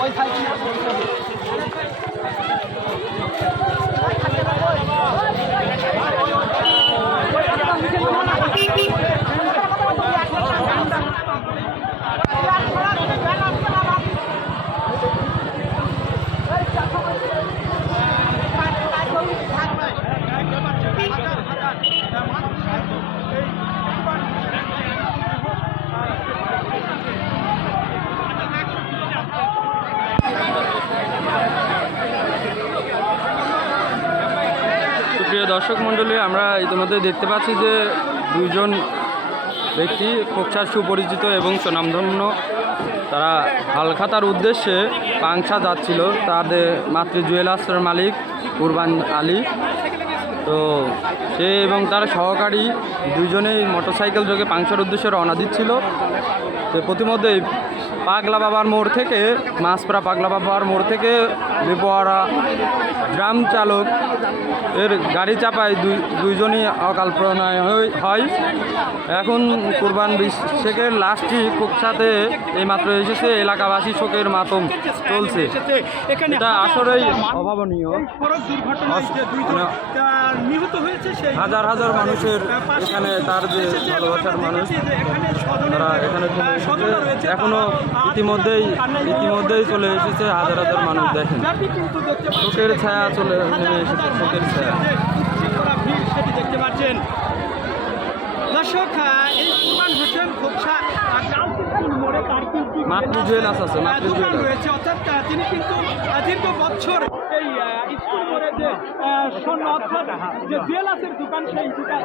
সুপ্রিয় দর্শক মণ্ডলী, আমরা ইতিমধ্যে দেখতে পাচ্ছি যে দুজন ব্যক্তি কোকসার সুপরিচিত এবং সুনামধন্য। তারা হালখাতার উদ্দেশ্যে পাংশা যাচ্ছিল। তাদের মাতৃ জুয়েলার্সের মালিক কুরবান আলী। তো সে এবং তার সহকারী দুজনেই মোটরসাইকেল যোগে পাংশার উদ্দেশ্যে রওনা দিচ্ছিল। তো প্রতিমধ্যেই পাগলা বাবার মোড় থেকে মাছপাড়া পাগলা বাবার মোড় থেকে বিপহারা গ্রাম চালক এর গাড়ি চাপায় দুই দুইজনই অকাল প্রণয় হয়। এখন কুরবান শেখের লাশটি কুকসাতে এইমাত্র এসেছে এলাকাবাসী শোকের মাতম চলছে। এখানে এটা আসলেই অভাবনীয়। হাজার হাজার মানুষের এখানে তার যে ভালোবাসার মানুষ তারা এখানে চলে এসেছে। এখনও ইতিমধ্যেই ইতিমধ্যেই চলে এসেছে হাজার হাজার মানুষ দেখেন। শোকের ছায়া চলে নেমে এসেছে শোকের ছায়া। সেটি দেখতে পাচ্ছেন। দর্শক এই হোসেন মাতৃ জুয়েলার্স আছে, মাতৃ জুয়েলার্স। রয়েছে। অর্থাৎ তিনি কিন্তু আহ, বছর এই স্কুল করে যে স্বর্ণ অর্থাৎ যে জুয়েলার্সের দোকান সেই দোকান